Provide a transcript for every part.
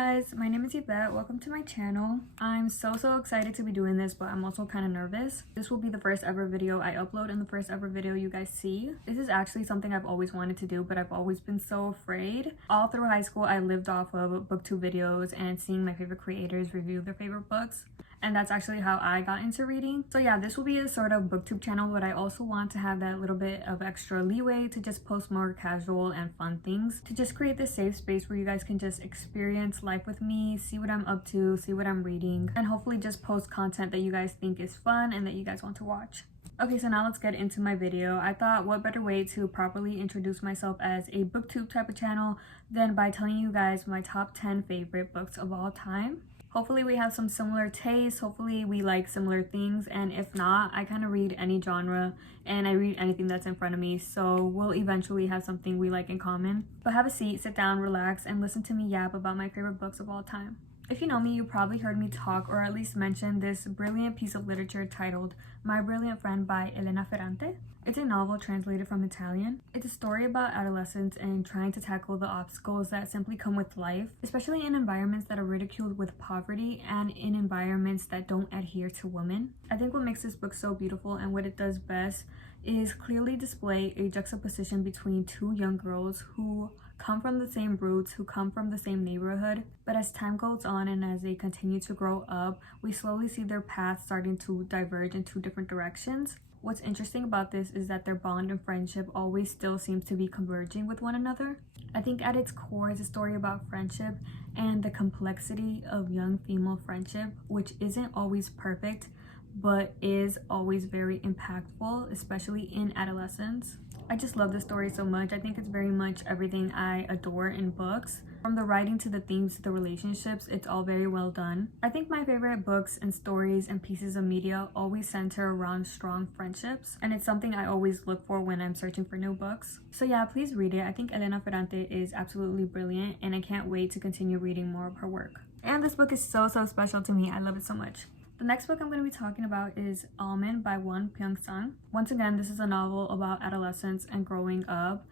guys, my name is Yvette. Welcome to my channel. I'm so excited to be doing this, but I'm also kind of nervous. This will be the first ever video I upload and the first ever video you guys see. This is actually something I've always wanted to do, but I've always been so afraid. All through high school, I lived off of Booktube videos and seeing my favorite creators review their favorite books. And that's actually how I got into reading. So yeah, this will be a sort of booktube channel, but I also want to have that little bit of extra leeway to just post more casual and fun things, to just create this safe space where you guys can just experience life with me, see what I'm up to, see what I'm reading, and hopefully just post content that you guys think is fun and that you guys want to watch. Okay, so now let's get into my video. I thought what better way to properly introduce myself as a booktube type of channel than by telling you guys my top 10 favorite books of all time. Hopefully we have some similar tastes, hopefully we like similar things, and if not, I kind of read any genre and I read anything that's in front of me, so we'll eventually have something we like in common. But have a seat, sit down, relax, and listen to me yap about my favorite books of all time. If you know me, you probably heard me talk or at least mention this brilliant piece of literature titled My Brilliant Friend by Elena Ferrante. It's a novel translated from Italian. It's a story about adolescents and trying to tackle the obstacles that simply come with life, especially in environments that are ridiculed with poverty and in environments that don't adhere to women. I think what makes this book so beautiful and what it does best is clearly display a juxtaposition between two young girls who come from the same roots, who come from the same neighborhood, but as time goes on and as they continue to grow up, we slowly see their paths starting to diverge in two different directions. What's interesting about this is that their bond and friendship always still seems to be converging with one another. I think at its core is a story about friendship and the complexity of young female friendship, which isn't always perfect, but is always very impactful, especially in adolescence. I just love this story so much. I think it's very much everything I adore in books. From the writing to the themes to the relationships, it's all very well done. I think my favorite books and stories and pieces of media always center around strong friendships, and it's something I always look for when I'm searching for new books. So yeah, please read it. I think Elena Ferrante is absolutely brilliant, and I can't wait to continue reading more of her work. And this book is so special to me. I love it so much. The next book I'm going to be talking about is Almond by Won Pyung-sung. Once again, this is a novel about adolescence and growing up.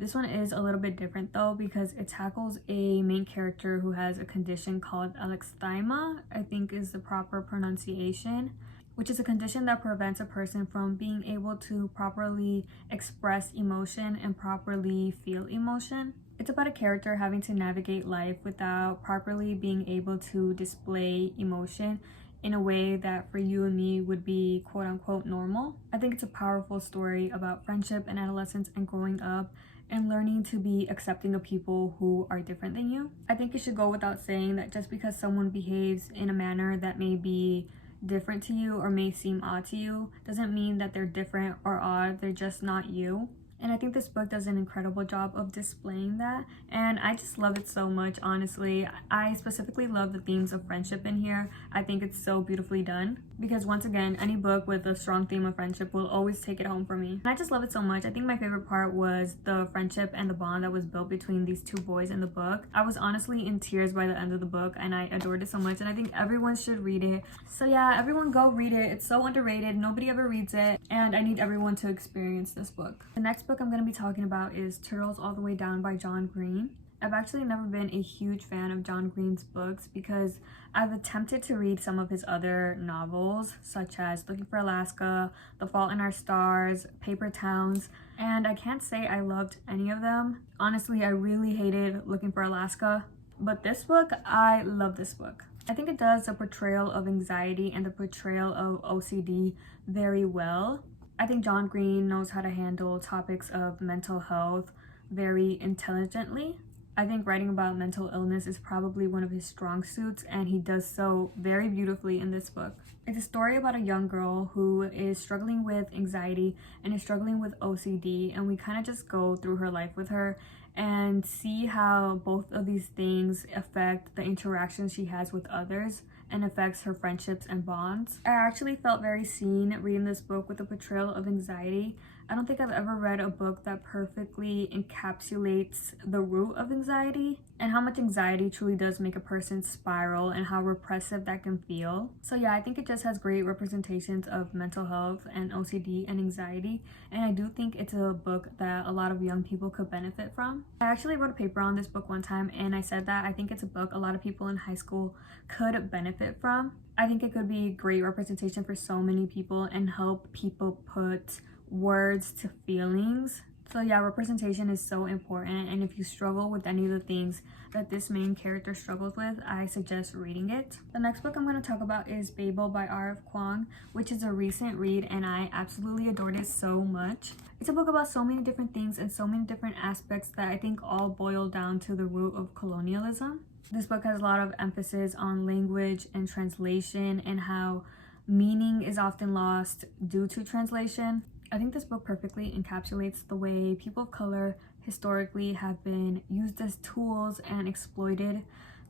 This one is a little bit different though because it tackles a main character who has a condition called alexithymia, I think is the proper pronunciation, which is a condition that prevents a person from being able to properly express emotion and properly feel emotion. It's about a character having to navigate life without properly being able to display emotion in a way that for you and me would be quote-unquote normal. I think it's a powerful story about friendship and adolescence and growing up and learning to be accepting of people who are different than you. I think it should go without saying that just because someone behaves in a manner that may be different to you or may seem odd to you doesn't mean that they're different or odd, they're just not you. And I think this book does an incredible job of displaying that, and I just love it so much, honestly. I specifically love the themes of friendship in here. I think it's so beautifully done because once again, any book with a strong theme of friendship will always take it home for me. And I just love it so much. I think my favorite part was the friendship and the bond that was built between these two boys in the book. I was honestly in tears by the end of the book and I adored it so much, and I think everyone should read it. So yeah, everyone go read it. It's so underrated. Nobody ever reads it, and I need everyone to experience this book. The next book I'm going to be talking about is Turtles All the Way Down by John Green. I've actually never been a huge fan of John Green's books because I've attempted to read some of his other novels, such as Looking for Alaska, The Fault in Our Stars, Paper Towns, and I can't say I loved any of them. Honestly, I really hated Looking for Alaska, but this book, I love this book. I think it does the portrayal of anxiety and the portrayal of OCD very well. I think John Green knows how to handle topics of mental health very intelligently. I think writing about mental illness is probably one of his strong suits, and he does so very beautifully in this book. It's a story about a young girl who is struggling with anxiety and is struggling with OCD, and we kind of just go through her life with her and see how both of these things affect the interactions she has with others and affects her friendships and bonds. I actually felt very seen reading this book with the portrayal of anxiety. I don't think I've ever read a book that perfectly encapsulates the root of anxiety and how much anxiety truly does make a person spiral and how repressive that can feel. So yeah, I think it just has great representations of mental health and OCD and anxiety, and I do think it's a book that a lot of young people could benefit from. I actually wrote a paper on this book one time, and I said that I think it's a book a lot of people in high school could benefit from. I think it could be great representation for so many people and help people put words to feelings. So yeah, representation is so important, and if you struggle with any of the things that this main character struggles with, I suggest reading it. The next book I'm going to talk about is Babel by R.F. Kuang, which is a recent read, and I absolutely adored it so much. It's a book about so many different things and so many different aspects that I think all boil down to the root of colonialism. This book has a lot of emphasis on language and translation and how meaning is often lost due to translation. I think this book perfectly encapsulates the way people of color historically have been used as tools and exploited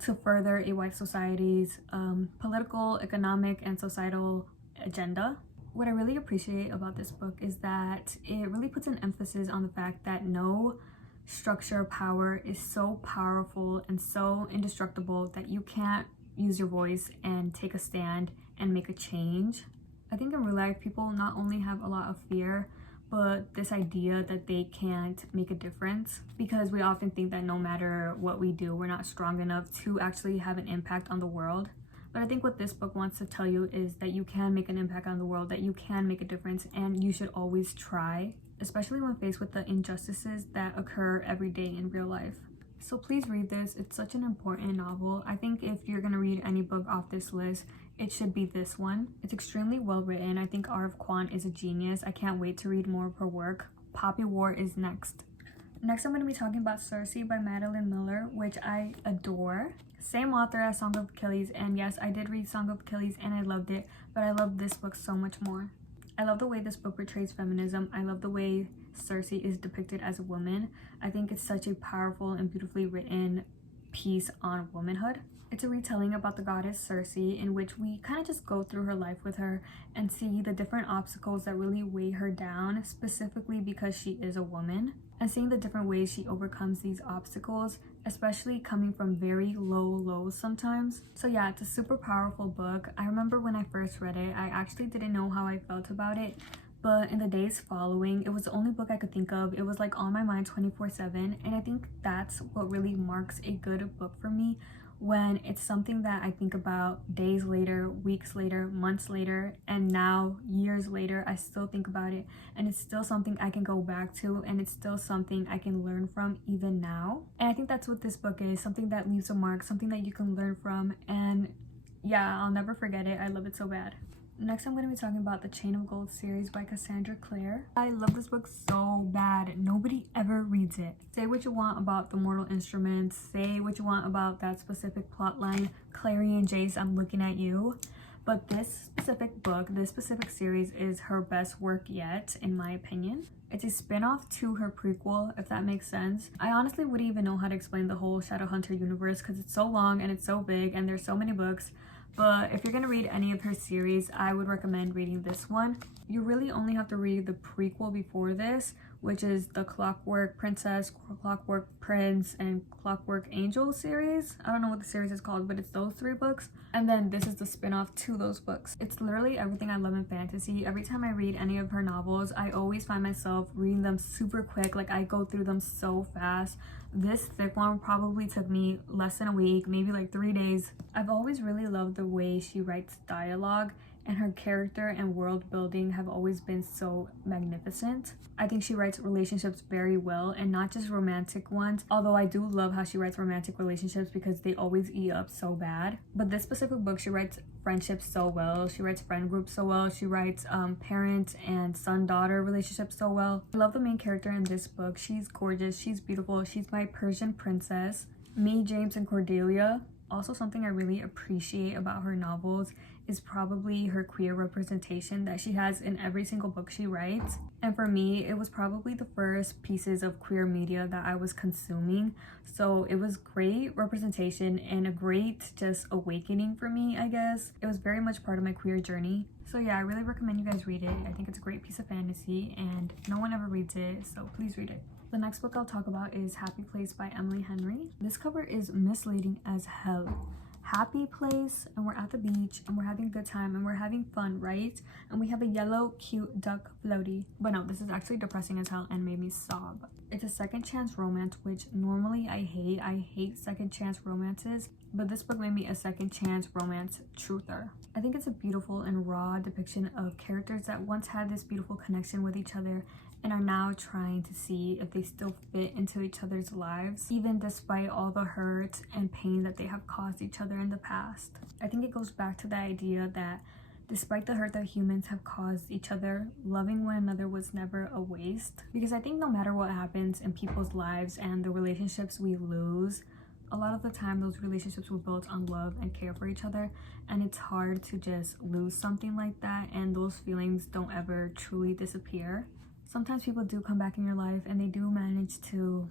to further a white society's political, economic, and societal agenda. What I really appreciate about this book is that it really puts an emphasis on the fact that no structure of power is so powerful and so indestructible that you can't use your voice and take a stand and make a change. I think in real life, people not only have a lot of fear, but this idea that they can't make a difference, because we often think that no matter what we do, we're not strong enough to actually have an impact on the world. But I think what this book wants to tell you is that you can make an impact on the world, that you can make a difference, and you should always try, especially when faced with the injustices that occur every day in real life. So please read this. It's such an important novel. I think if you're gonna read any book off this list, it should be this one. It's extremely well written. I think R.F. Kuang is a genius. I can't wait to read more of her work. Poppy War is next. Next, I'm going to be talking about Circe by Madeline Miller, which I adore. Same author as Song of Achilles, and yes, I did read Song of Achilles and I loved it, but I love this book so much more. I love the way this book portrays feminism. I love the way Circe is depicted as a woman. I think it's such a powerful and beautifully written piece on womanhood. It's a retelling about the goddess Circe, in which we kind of just go through her life with her and see the different obstacles that really weigh her down, specifically because she is a woman, and seeing the different ways she overcomes these obstacles, especially coming from very low lows sometimes. So yeah, it's a super powerful book. I remember when I first read it, I actually didn't know how I felt about it, but in the days following, it was the only book I could think of. It was like on my mind 24/7, and I think that's what really marks a good book for me, when it's something that I think about days later, weeks later, months later, and now years later, I still think about it, and it's still something I can go back to, and it's still something I can learn from even now. And I think that's what this book is, something that leaves a mark, something that you can learn from, and yeah, I'll never forget it. I love it so bad. Next, I'm going to be talking about the Chain of Gold series by Cassandra Clare. I love this book so bad. Nobody ever reads it. Say what you want about the Mortal Instruments. Say what you want about that specific plotline. Clary and Jace, I'm looking at you. But this specific book, this specific series is her best work yet, in my opinion. It's a spin-off to her prequel, if that makes sense. I honestly wouldn't even know how to explain the whole Shadowhunter universe because it's so long and it's so big and there's so many books. But if you're gonna read any of her series, I would recommend reading this one. You really only have to read the prequel before this, which is the Clockwork Princess, Clockwork Prince, and Clockwork Angel series. I don't know what the series is called, but it's those 3 books. And then this is the spin-off to those books. It's literally everything I love in fantasy. Every time I read any of her novels, I always find myself reading them super quick. Like, I go through them so fast. This thick one probably took me less than a week, maybe like 3 days. I've always really loved the way she writes dialogue, and her character and world building have always been so magnificent. I think she writes relationships very well, and not just romantic ones, although I do love how she writes romantic relationships because they always eat up so bad. But this specific book, she writes friendships so well, she writes friend groups so well, she writes parent and son-daughter relationships so well. I love the main character in this book. She's gorgeous, she's beautiful, she's my Persian princess. Me, James, and Cordelia. Also, something I really appreciate about her novels is probably her queer representation that she has in every single book she writes. And for me, it was probably the first pieces of queer media that I was consuming. So it was great representation and a great just awakening for me, I guess. It was very much part of my queer journey. So yeah, I really recommend you guys read it. I think it's a great piece of fantasy and no one ever reads it, so please read it. The next book I'll talk about is Happy Place by Emily Henry. This cover is misleading as hell. Happy place, and we're at the beach and we're having a good time and we're having fun, right? And we have a yellow cute duck floaty. But no, this is actually depressing as hell and made me sob. It's a second chance romance, which normally I hate second chance romances, but this book made me a second chance romance truther. I think it's a beautiful and raw depiction of characters that once had this beautiful connection with each other and are now trying to see if they still fit into each other's lives, even despite all the hurt and pain that they have caused each other in the past. I think it goes back to the idea that despite the hurt that humans have caused each other, loving one another was never a waste. Because I think no matter what happens in people's lives and the relationships we lose, a lot of the time those relationships were built on love and care for each other, and it's hard to just lose something like that and those feelings don't ever truly disappear. Sometimes people do come back in your life and they do manage to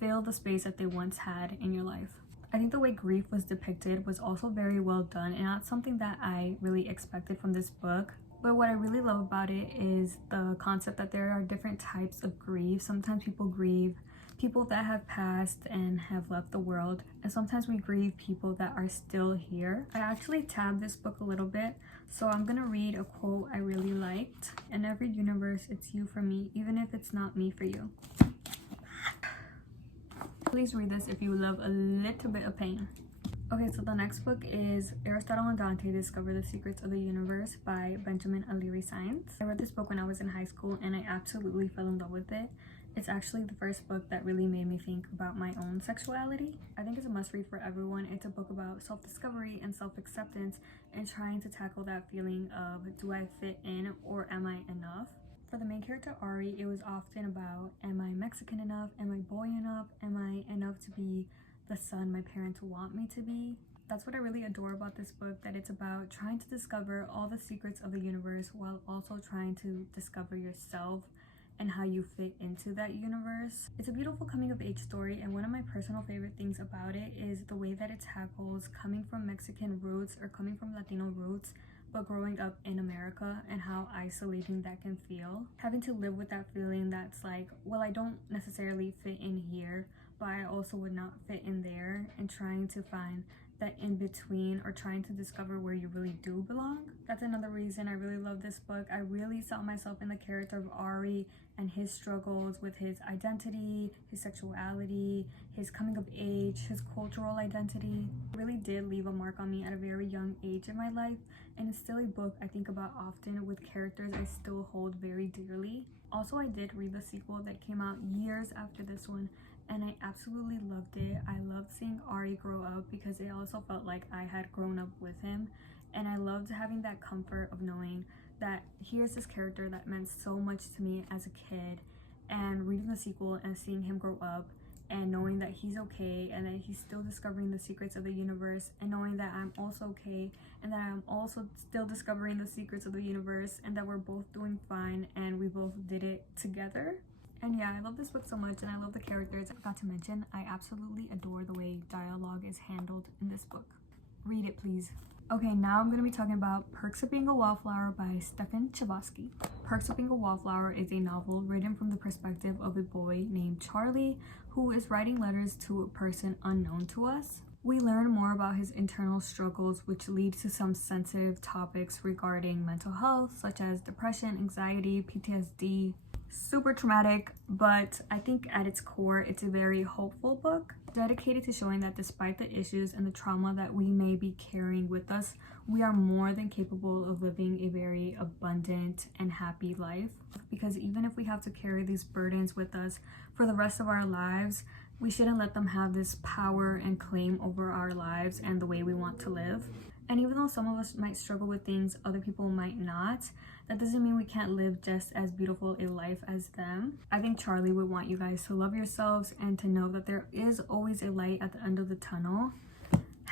fill the space that they once had in your life. I think the way grief was depicted was also very well done and not something that I really expected from this book. But what I really love about it is the concept that there are different types of grief. Sometimes people grieve people that have passed and have left the world, and sometimes we grieve people that are still here. I actually tabbed this book a little bit, so I'm gonna read a quote I really liked. In every universe, it's you for me, even if it's not me for you. Please read this if you love a little bit of pain. Okay, so the next book is Aristotle and Dante Discover the Secrets of the Universe by Benjamin O'Leary Science. I read this book when I was in high school and I absolutely fell in love with it. It's actually the first book that really made me think about my own sexuality. I think it's a must read for everyone. It's a book about self-discovery and self-acceptance and trying to tackle that feeling of, do I fit in or am I enough? For the main character Ari, it was often about, am I Mexican enough? Am I boy enough? Am I enough to be the son my parents want me to be? That's what I really adore about this book, that it's about trying to discover all the secrets of the universe while also trying to discover yourself and how you fit into that universe. It's a beautiful coming of age story, and one of my personal favorite things about it is the way that it tackles coming from Mexican roots or coming from Latino roots, but growing up in America and how isolating that can feel. Having to live with that feeling that's like, well, I don't necessarily fit in here, but I also would not fit in there, and trying to find that in between or trying to discover where you really do belong. That's another reason I really love this book. I really saw myself in the character of Ari and his struggles with his identity, his sexuality, his coming of age, his cultural identity. It really did leave a mark on me at a very young age in my life, and it's still a book I think about often with characters I still hold very dearly. Also, I did read the sequel that came out years after this one, and I absolutely loved it. I loved seeing Ari grow up because it also felt like I had grown up with him, and I loved having that comfort of knowing that here's this character that meant so much to me as a kid, and reading the sequel and seeing him grow up and knowing that he's okay and that he's still discovering the secrets of the universe, and knowing that I'm also okay and that I'm also still discovering the secrets of the universe, and that we're both doing fine and we both did it together. And yeah, I love this book so much, and I love the characters. I forgot to mention, I absolutely adore the way dialogue is handled in this book. Read it, please. Okay, now I'm going to be talking about Perks of Being a Wallflower by Stefan Chbosky. Perks of Being a Wallflower is a novel written from the perspective of a boy named Charlie who is writing letters to a person unknown to us. We learn more about his internal struggles, which lead to some sensitive topics regarding mental health, such as depression, anxiety, PTSD. Super traumatic, but I think at its core, it's a very hopeful book, dedicated to showing that despite the issues and the trauma that we may be carrying with us, we are more than capable of living a very abundant and happy life. Because even if we have to carry these burdens with us for the rest of our lives, we shouldn't let them have this power and claim over our lives and the way we want to live. And even though some of us might struggle with things other people might not, that doesn't mean we can't live just as beautiful a life as them. I think Charlie would want you guys to love yourselves and to know that there is always a light at the end of the tunnel.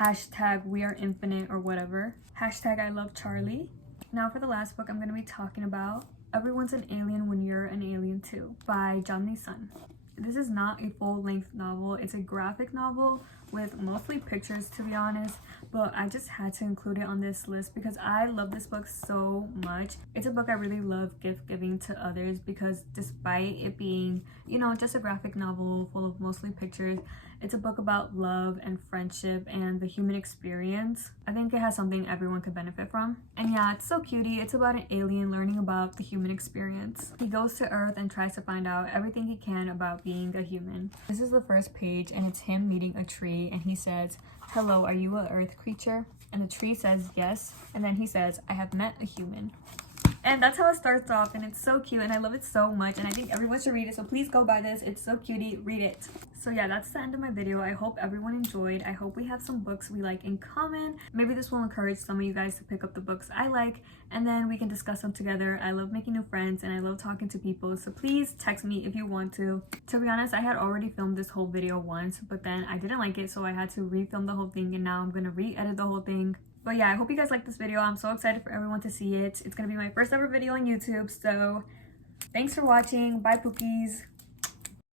hashtag we are infinite or whatever, hashtag I love Charlie. Now for the last book I'm going to be talking about, Everyone's an Alien When You're an Alien Too by Jamni Sun. This is not a full-length novel. It's a graphic novel with mostly pictures, to be honest, but I just had to include it on this list because I love this book so much. It's a book I really love gift giving to others because despite it being, you know, just a graphic novel full of mostly pictures, it's a book about love and friendship and the human experience. I think it has something everyone could benefit from. And yeah, it's so cutie. It's about an alien learning about the human experience. He goes to Earth and tries to find out everything he can about being a human. This is the first page and it's him meeting a tree and he says, "Hello, are you an Earth creature?" And the tree says yes. And then he says, "I have met a human." And that's how it starts off, and it's so cute and I love it so much and I think everyone should read it, so please go buy this. It's so cutie. Read it. So yeah, that's the end of my video. I hope everyone enjoyed. I hope we have some books we like in common. Maybe this will encourage some of you guys to pick up the books I like and then we can discuss them together. I love making new friends and I love talking to people, so please text me if you want to. To be honest, I had already filmed this whole video once, but then I didn't like it, so I had to refilm the whole thing and now I'm gonna re-edit the whole thing. But yeah, I hope you guys like this video. I'm so excited for everyone to see it. It's gonna be my first ever video on YouTube, so thanks for watching. Bye, Pookies.